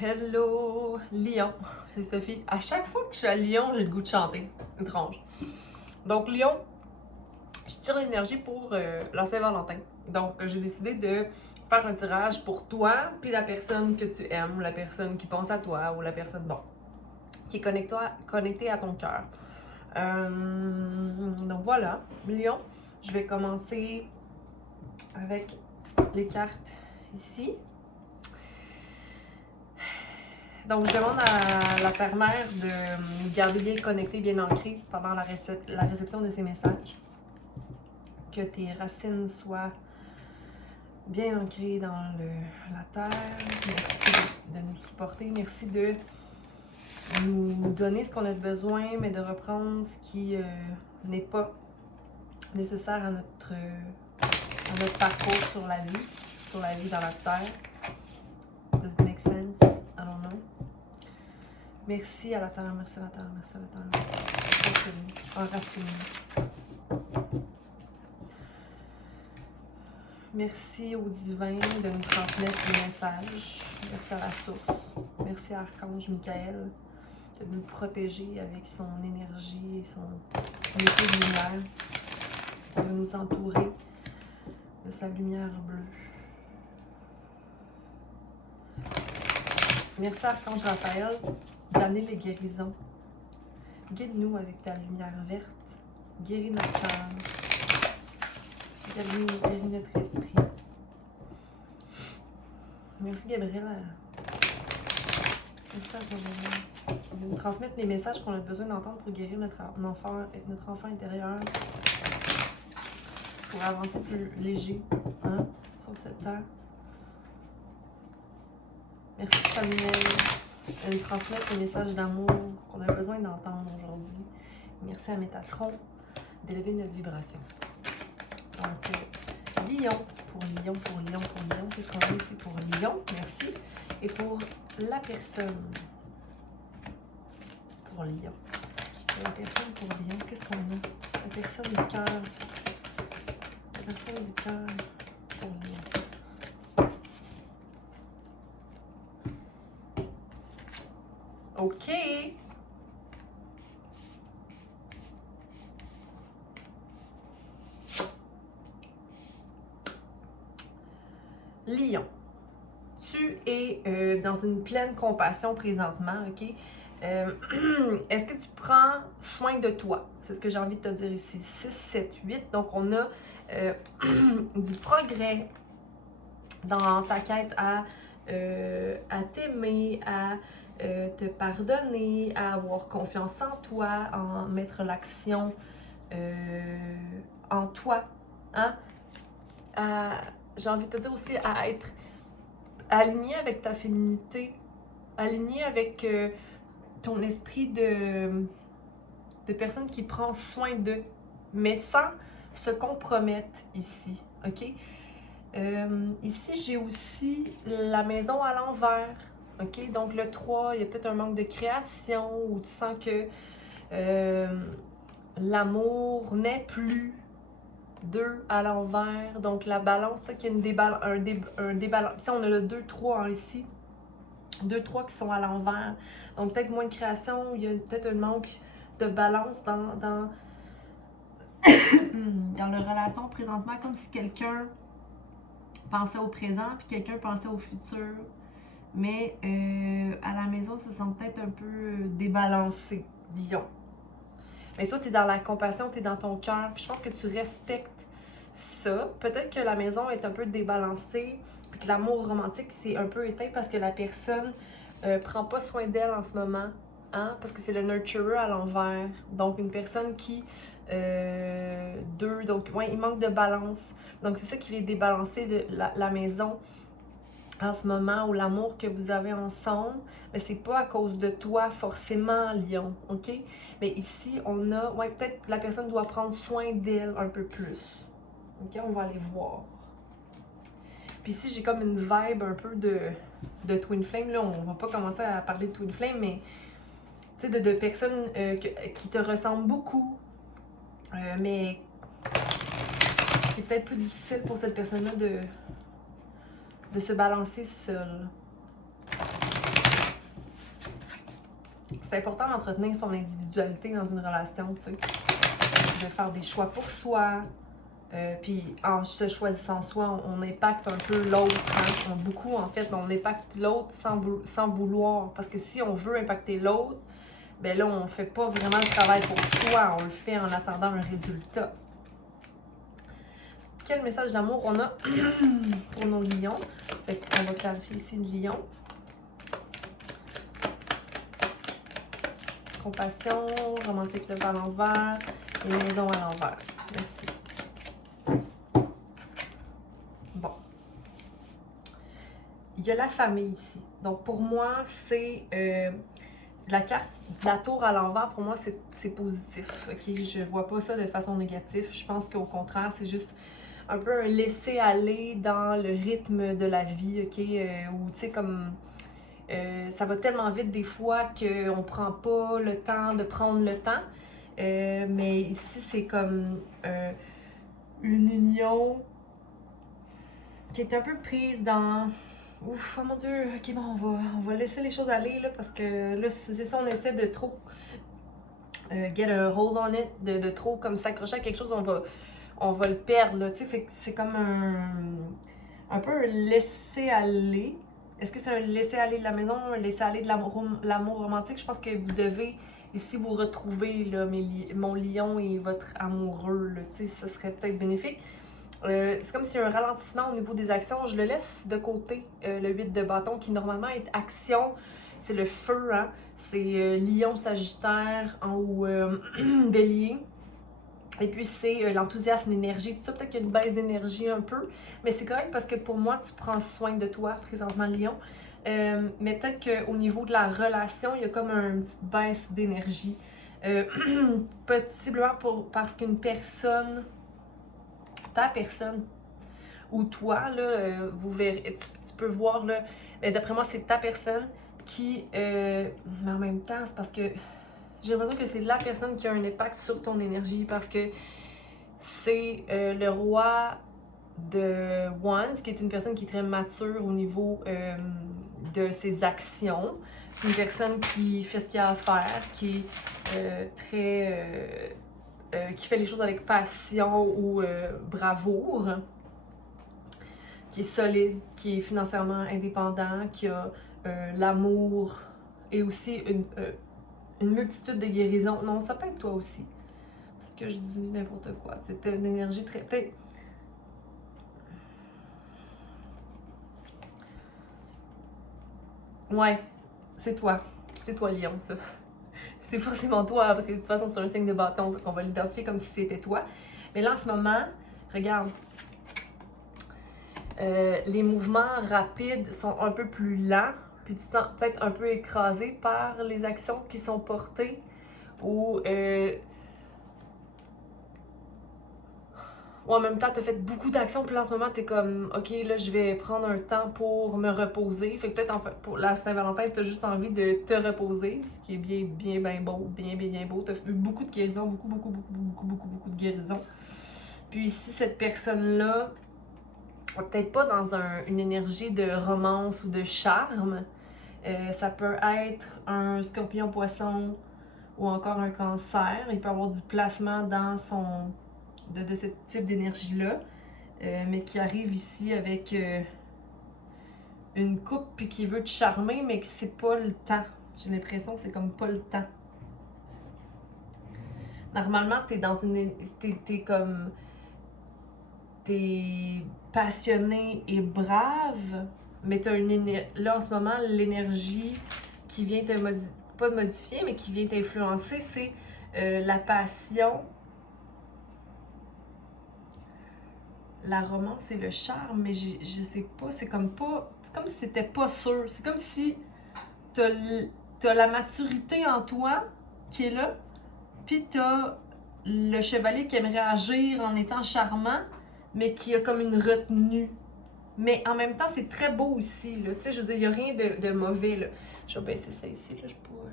Hello, Lion, c'est Sophie. À chaque fois que je suis à Lyon, j'ai le goût de chanter. Étrange. Donc, Lyon, je tire l'énergie pour la Saint-Valentin. Donc, j'ai décidé de faire un tirage pour toi, puis la personne que tu aimes, la personne qui pense à toi, ou la personne, bon, qui est connectée à ton cœur. Donc, voilà, Lion, je vais commencer avec les cartes ici. Donc, je demande à la Père-Mère de garder bien connecté, bien ancré pendant la réception de ces messages. Que tes racines soient bien ancrées dans la terre. Merci de nous supporter. Merci de nous donner ce qu'on a besoin, mais de reprendre ce qui n'est pas nécessaire à notre parcours sur la vie dans la terre. Does it make sense? I don't know. Merci à la terre, merci à la terre, merci à la terre. Enraciné. Merci au divin de nous transmettre les messages. Merci à la source. Merci à Archange Michael de nous protéger avec son énergie et son épée de lumière. De nous entourer de sa lumière bleue. Merci à Archange Raphaël d'amener les guérisons. Guide-nous avec ta lumière verte. Guéris notre cœur. Guéris notre esprit. Merci Gabriel. Merci à Gabriel. De nous transmettre les messages qu'on a besoin d'entendre pour guérir notre enfant intérieur. Pour avancer plus léger sur cette terre. Merci Samuel de nous transmettre les messages d'amour qu'on a besoin d'entendre aujourd'hui. Merci à Métatron d'élever notre vibration. Donc, Lion, qu'est-ce qu'on a ici pour Lion? Merci. Et pour la personne, pour Lion. La personne pour Lion, qu'est-ce qu'on a? La personne du cœur. La personne du cœur pour Lion. OK. Lion, tu es dans une pleine compassion présentement, OK? Est-ce que tu prends soin de toi? C'est ce que j'ai envie de te dire ici. 6, 7, 8. Donc, on a du progrès dans ta quête à t'aimer, à te pardonner, à avoir confiance en toi, à mettre l'action en toi. Hein? J'ai envie de te dire aussi à être aligné avec ta féminité, aligné avec ton esprit de personne qui prend soin d'eux, mais sans se compromettre ici, OK? Ici, j'ai aussi la maison à l'envers, OK? Donc, le 3, il y a peut-être un manque de création où tu sens que l'amour n'est plus. 2 à l'envers, donc la balance, peut-être qu'il y a un débalance. Tu sais, on a le 2, 3 ici. 2, 3 qui sont à l'envers. Donc peut-être moins de création, il y a peut-être un manque de balance dans la relation présentement, comme si quelqu'un pensait au présent, puis quelqu'un pensait au futur. Mais à la maison, ça semble peut-être un peu débalancé, Lion. Mais toi, tu es dans la compassion, tu es dans ton cœur, puis je pense que tu respectes ça. Peut-être que la maison est un peu débalancée, puis que l'amour romantique, c'est un peu éteint parce que la personne prend pas soin d'elle en ce moment, hein? Parce que c'est le nurturer à l'envers. Donc, une personne qui... 2, donc, ouais, il manque de balance. Donc, c'est ça qui vient débalancer la maison en ce moment, ou l'amour que vous avez ensemble, mais c'est pas à cause de toi forcément, Lion, OK? Mais ici, on a, ouais, peut-être que la personne doit prendre soin d'elle un peu plus. OK? On va aller voir. Puis ici, j'ai comme une vibe un peu de Twin Flame, là, on va pas commencer à parler de Twin Flame, mais tu sais, de personnes qui te ressemblent beaucoup, mais qui est peut-être plus difficile pour cette personne-là de se balancer seule. c'est important d'entretenir son individualité dans une relation, tu sais. De faire des choix pour soi. Puis en se choisissant soi, on impacte un peu l'autre. Hein? Beaucoup, en fait, on impacte l'autre sans vouloir. Parce que si on veut impacter l'autre, ben là, on fait pas vraiment le travail pour soi. On le fait en attendant un résultat. Quel message d'amour on a pour nos lions? On va clarifier ici le lion. Compassion, romantique love à l'envers et maison à l'envers. Merci. Bon. Il y a la famille ici. Donc pour moi, c'est la carte de la tour à l'envers. Pour moi, c'est positif. Ok, je vois pas ça de façon négative. Je pense qu'au contraire, c'est juste un peu un laisser aller dans le rythme de la vie. Ok, où tu sais comme ça va tellement vite des fois qu'on prend pas le temps de prendre le temps. Mais ici, c'est comme une union qui est un peu prise dans... Ouf, oh mon Dieu, ok, bon, on va laisser les choses aller, là, parce que là, c'est ça, on essaie de trop get a hold on it, de trop comme s'accrocher à quelque chose, on va le perdre, là, tu sais, fait que c'est comme un peu un laisser aller. Est-ce que c'est un laisser aller de la maison, un laisser aller de l'amour romantique? Je pense que vous devez, ici, vous retrouver, là, mon lion et votre amoureux, là, tu sais, ça serait peut-être bénéfique. C'est comme s'il y a un ralentissement au niveau des actions. Je le laisse de côté, le 8 de bâton, qui normalement est action. C'est le feu, hein? C'est lion, sagittaire, en haut, bélier. Et puis c'est l'enthousiasme, l'énergie. Tout ça, peut-être qu'il y a une baisse d'énergie un peu. Mais c'est correct parce que pour moi, tu prends soin de toi, présentement, lion. Mais peut-être qu'au niveau de la relation, il y a comme une petite baisse d'énergie. Possiblement parce qu'une personne... ta personne ou toi, là, vous verrez, tu peux voir, là, d'après moi, c'est ta personne qui, mais en même temps, c'est parce que j'ai l'impression que c'est la personne qui a un impact sur ton énergie parce que c'est le roi de Wands, qui est une personne qui est très mature au niveau de ses actions. C'est une personne qui fait ce qu'il y a à faire, qui est très... qui fait les choses avec passion ou bravoure, qui est solide, qui est financièrement indépendant, qui a l'amour et aussi une multitude de guérisons. Non, ça peut être toi aussi. Peut-être que je dis n'importe quoi. C'est une énergie très... peut-être... Ouais, c'est toi. C'est toi, Lion, ça. C'est forcément toi, parce que de toute façon, c'est un signe de bâton, donc on va l'identifier comme si c'était toi. Mais là, en ce moment, regarde, les mouvements rapides sont un peu plus lents, puis tu te sens peut-être un peu écrasé par les actions qui sont portées, ou en même temps, tu as fait beaucoup d'actions, puis là, en ce moment, tu es comme, ok, là, je vais prendre un temps pour me reposer. Fait que peut-être, en fait, pour la Saint-Valentin, tu as juste envie de te reposer, ce qui est bien beau, bien beau. Tu as eu beaucoup de guérisons, beaucoup de guérisons. Puis ici, cette personne-là, peut-être pas dans une énergie de romance ou de charme. Ça peut être un scorpion-poisson ou encore un cancer. Il peut avoir du placement dans de ce type d'énergie-là, mais qui arrive ici avec une coupe puis qui veut te charmer, mais que c'est pas le temps. J'ai l'impression que c'est comme pas le temps. Normalement, t'es dans une... T'es comme... T'es passionné et brave, mais t'as là, en ce moment, l'énergie qui vient pas te modifier, mais qui vient t'influencer, c'est la passion, la romance et le charme, mais je sais pas, c'est comme si c'était pas sûr. C'est comme si t'as la maturité en toi qui est là, puis t'as le chevalier qui aimerait agir en étant charmant, mais qui a comme une retenue. Mais en même temps, c'est très beau aussi, là. Tu sais, je veux dire, il n'y a rien de mauvais, là. Je vais baisser ça ici, là, je pourrais...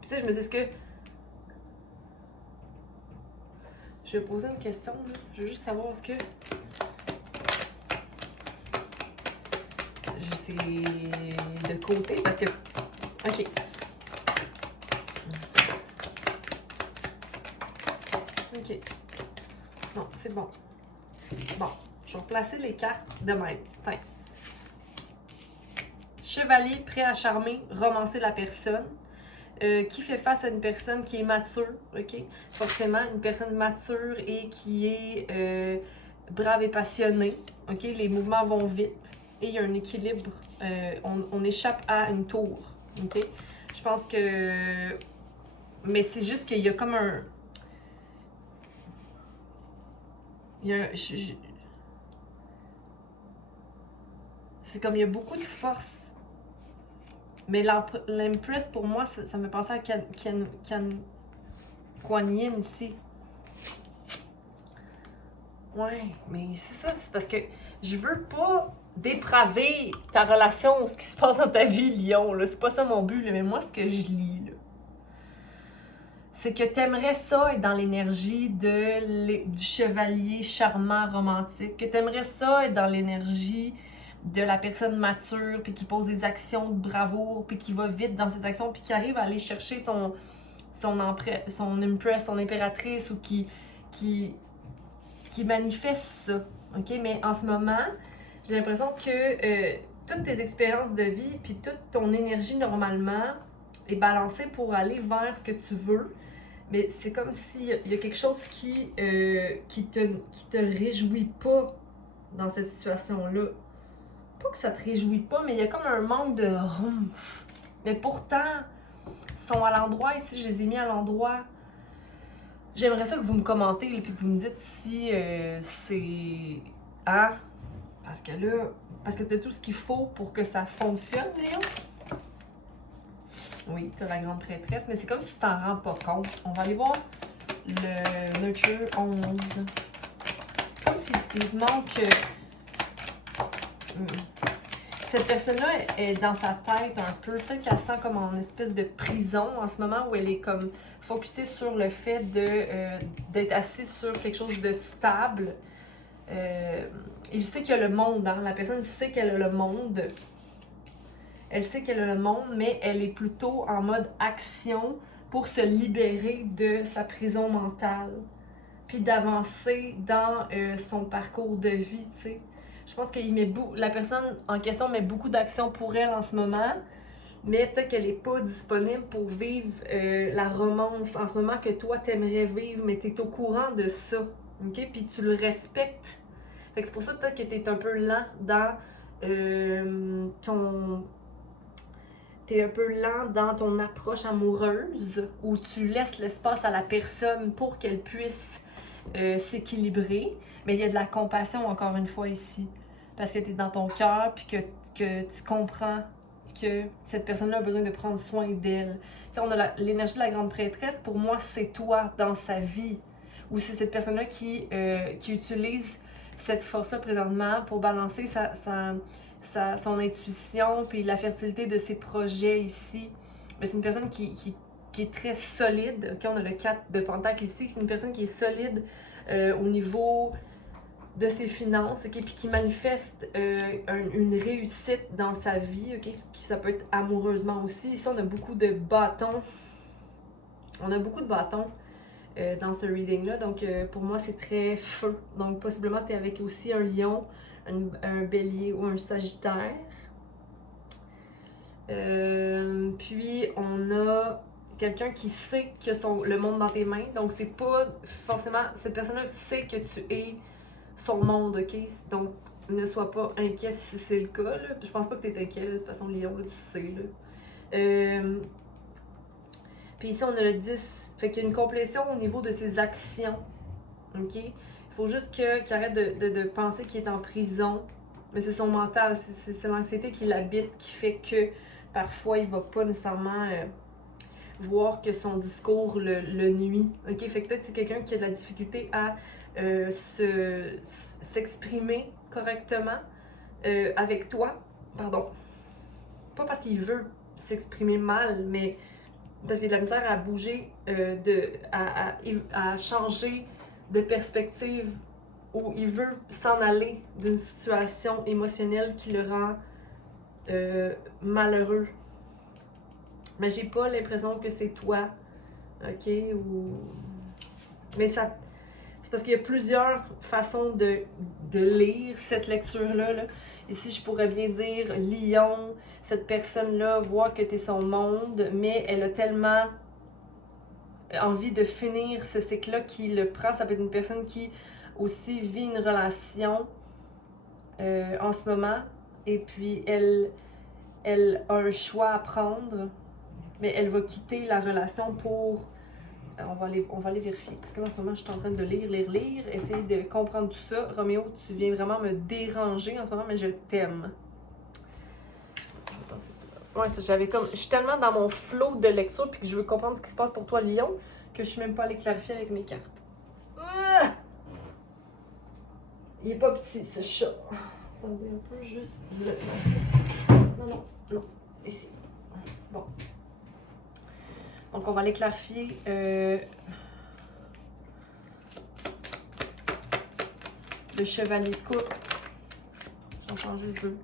Puis tu sais, je me dis, est-ce que... Je vais poser une question, là. Je veux juste savoir, est-ce que... Je sais... côté parce que... OK. OK. Non, c'est bon. Bon, je vais replacer les cartes de même. Tiens. Chevalier, prêt à charmer, romancer la personne. Qui fait face à une personne qui est mature, OK? Forcément, une personne mature et qui est brave et passionnée, OK? Les mouvements vont vite et il y a un équilibre. On échappe à une tour, OK? Je pense que... Mais c'est juste qu'il y a comme un... Il y a un... C'est comme il y a beaucoup de force. Mais l'Empress, pour moi, ça me pensait à Kuan Yin ici. Ouais, mais c'est ça, c'est parce que je veux pas dépraver ta relation ou ce qui se passe dans ta vie, Lion, là. C'est pas ça mon but, là. Mais moi, ce que je lis, là, c'est que t'aimerais ça être dans l'énergie du chevalier charmant, romantique, que t'aimerais ça être dans l'énergie de la personne mature, puis qui pose des actions de bravoure, puis qui va vite dans ses actions, puis qui arrive à aller chercher son Empress, son impératrice, ou qui manifeste ça, OK? Mais en ce moment, j'ai l'impression que toutes tes expériences de vie, puis toute ton énergie, normalement, est balancée pour aller vers ce que tu veux, mais c'est comme s'il y a quelque chose qui te réjouit pas dans cette situation-là. Pas que ça te réjouit pas, mais il y a comme un manque de rumph. Mais pourtant, ils sont à l'endroit, ici je les ai mis à l'endroit. J'aimerais ça que vous me commentez, et que vous me dites si c'est... Hein? Parce que là, t'as tout ce qu'il faut pour que ça fonctionne, Léo. Oui, t'as la grande prêtresse, mais c'est comme si tu t'en rends pas compte. On va aller voir le Nurture 11. Comme s'il te manque... Cette personne-là est dans sa tête un peu, peut-être qu'elle sent comme en espèce de prison en ce moment où elle est comme focusée sur le fait d'être assise sur quelque chose de stable. Il sait qu'il y a le monde, hein? La personne sait qu'elle a le monde. Elle sait qu'elle a le monde, mais elle est plutôt en mode action pour se libérer de sa prison mentale. Puis d'avancer dans son parcours de vie, tu sais. Je pense que la personne en question met beaucoup d'action pour elle en ce moment, mais peut-être qu'elle n'est pas disponible pour vivre la romance en ce moment que toi t'aimerais vivre, mais tu es au courant de ça, ok? Puis tu le respectes. Fait que c'est pour ça peut-être que tu es un peu lent dans T'es un peu lent dans ton approche amoureuse, où tu laisses l'espace à la personne pour qu'elle puisse s'équilibrer, mais il y a de la compassion encore une fois ici, parce que tu es dans ton cœur, puis que tu comprends que cette personne-là a besoin de prendre soin d'elle. Tu sais, on a l'énergie de la grande prêtresse, pour moi, c'est toi dans sa vie, ou c'est cette personne-là qui utilise cette force-là présentement pour balancer son intuition, puis la fertilité de ses projets ici. Mais c'est une personne qui est très solide. OK, on a le 4 de Pentacle ici. C'est une personne qui est solide au niveau de ses finances, OK, puis qui manifeste une réussite dans sa vie, OK, ça peut être amoureusement aussi. Ici, on a beaucoup de bâtons. On a beaucoup de bâtons dans ce reading-là, donc pour moi, c'est très feu. Donc, possiblement, tu es avec aussi un lion, un bélier ou un sagittaire. Puis, on a quelqu'un qui sait que le monde dans tes mains. Donc, c'est pas forcément... Cette personne-là sait que tu es son monde, OK? Donc, ne sois pas inquiet si c'est le cas, là. Je pense pas que tu es inquiet, là. De toute façon, Lion, là, tu sais, là. Puis ici, on a le 10. Fait qu'il y a une complétion au niveau de ses actions, OK? Il faut juste qu'il arrête de penser qu'il est en prison. Mais c'est son mental, c'est l'anxiété qui l'habite, qui fait que parfois, il va pas nécessairement voir que son discours le nuit, OK? Fait que peut-être c'est quelqu'un qui a de la difficulté à s'exprimer correctement avec toi. Pardon. Pas parce qu'il veut s'exprimer mal, mais parce qu'il a de la misère à bouger, à changer de perspective, où il veut s'en aller d'une situation émotionnelle qui le rend malheureux. Mais j'ai pas l'impression que c'est toi, ok? Ou... Mais ça... C'est parce qu'il y a plusieurs façons de lire cette lecture-là. Là. Ici, je pourrais bien dire Lion, cette personne-là voit que tu es son monde, mais elle a tellement envie de finir ce cycle-là qui le prend. Ça peut être une personne qui aussi vit une relation en ce moment, et puis elle a un choix à prendre, mais elle va quitter la relation pour... On va aller vérifier, parce que là, en ce moment, je suis en train de lire, essayer de comprendre tout ça. Roméo, tu viens vraiment me déranger en ce moment, mais je t'aime. Ouais, je suis tellement dans mon flow de lecture, puis que je veux comprendre ce qui se passe pour toi, Lion, que je suis même pas allée clarifier avec mes cartes. Il est pas petit, ce chat. Attendez un peu, juste le... Non, ici. Bon. Donc, on va aller clarifier. Le chevalier de coupe. J'entends juste deux.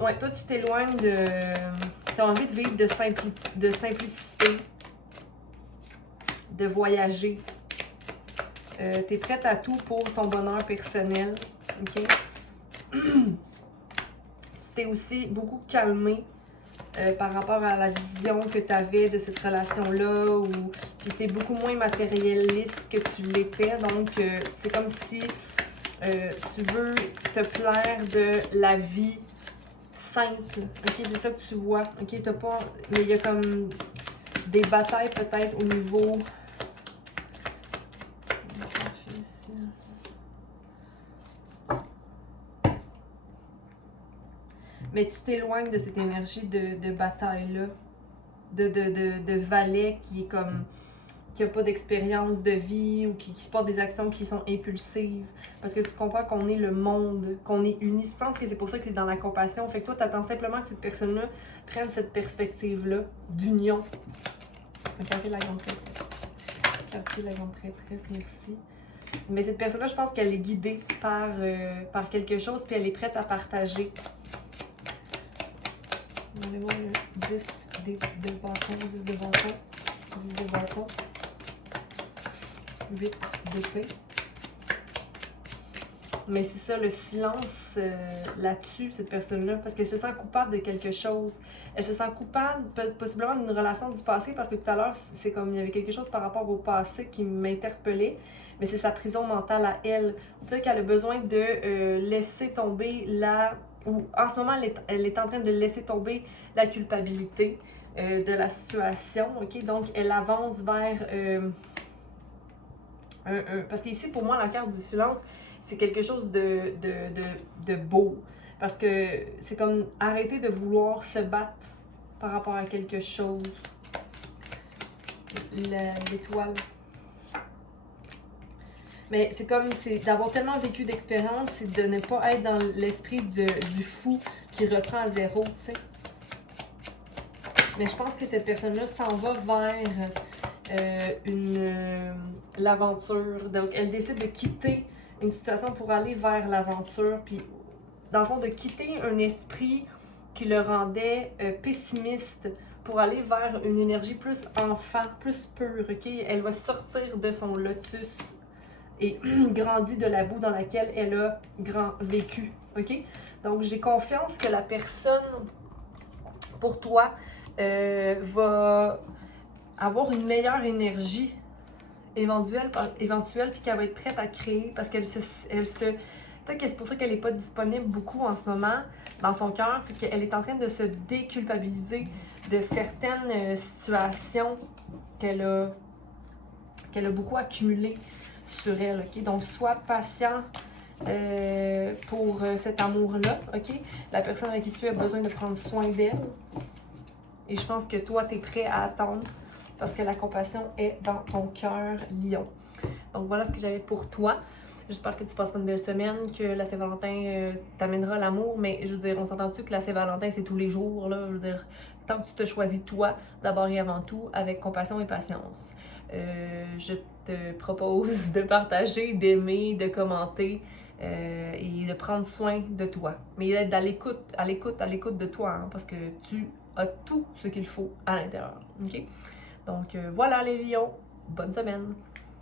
Ouais, toi, tu t'éloignes de... T'as envie de vivre de simplicité. De voyager. T'es prête à tout pour ton bonheur personnel. OK? Tu t'es aussi beaucoup calmée. Par rapport à la vision que tu avais de cette relation-là, puis tu es beaucoup moins matérialiste que tu l'étais, donc c'est comme si tu veux te plaire de la vie simple, ok, c'est ça que tu vois, ok, t'as pas, mais il y a comme des batailles peut-être au niveau... Mais tu t'éloignes de cette énergie de bataille-là, de valet qui est comme, qui n'a pas d'expérience de vie ou qui se porte des actions qui sont impulsives. Parce que tu comprends qu'on est le monde, qu'on est unis. Je pense que c'est pour ça que tu es dans la compassion. Fait que toi, tu attends simplement que cette personne-là prenne cette perspective-là d'union. Regardez la grande prêtresse. Regardez la grande prêtresse, merci. Mais cette personne-là, je pense qu'elle est guidée par quelque chose, puis elle est prête à partager. On va voir le 10 de bâton, 10 de bâton, 10 de bâton, 8 d'épée. Mais c'est ça, le silence là-dessus, cette personne-là, parce qu'elle se sent coupable de quelque chose. Elle se sent coupable, possiblement d'une relation du passé, parce que tout à l'heure, c'est comme il y avait quelque chose par rapport au passé qui m'interpellait, mais c'est sa prison mentale à elle. Peut-être qu'elle a besoin de laisser tomber ou en ce moment, elle est en train de laisser tomber la culpabilité de la situation, ok? Donc, elle avance vers parce qu'ici, pour moi, la carte du silence, c'est quelque chose de beau. Parce que c'est comme arrêter de vouloir se battre par rapport à quelque chose. L'étoile. Mais c'est comme d'avoir tellement vécu d'expérience, c'est de ne pas être dans l'esprit du fou qui reprend à zéro, tu sais. Mais je pense que cette personne-là s'en va vers l'aventure. Donc, elle décide de quitter une situation pour aller vers l'aventure. Puis, dans le fond, de quitter un esprit qui le rendait pessimiste pour aller vers une énergie plus enfant, plus pure, ok? Elle va sortir de son lotus et grandit de la boue dans laquelle elle a vécu, ok? Donc, j'ai confiance que la personne, pour toi, va avoir une meilleure énergie éventuelle puis qu'elle va être prête à créer parce qu'elle peut-être que c'est pour ça qu'elle n'est pas disponible beaucoup en ce moment dans son cœur, c'est qu'elle est en train de se déculpabiliser de certaines situations qu'elle a beaucoup accumulées sur elle, ok? Donc, sois patient pour cet amour-là, ok? La personne avec qui tu as besoin de prendre soin d'elle. Et je pense que toi, tu es prêt à attendre parce que la compassion est dans ton cœur, Lion. Donc, voilà ce que j'avais pour toi. J'espère que tu passeras une belle semaine, que la Saint-Valentin t'amènera l'amour. Mais je veux dire, on s'entend-tu que la Saint-Valentin, c'est tous les jours, là? Je veux dire, tant que tu te choisis toi, d'abord et avant tout, avec compassion et patience. Je te propose de partager, d'aimer, de commenter et de prendre soin de toi. Mais d'être à l'écoute de toi, hein, parce que tu as tout ce qu'il faut à l'intérieur. OK? Donc voilà les lions, bonne semaine!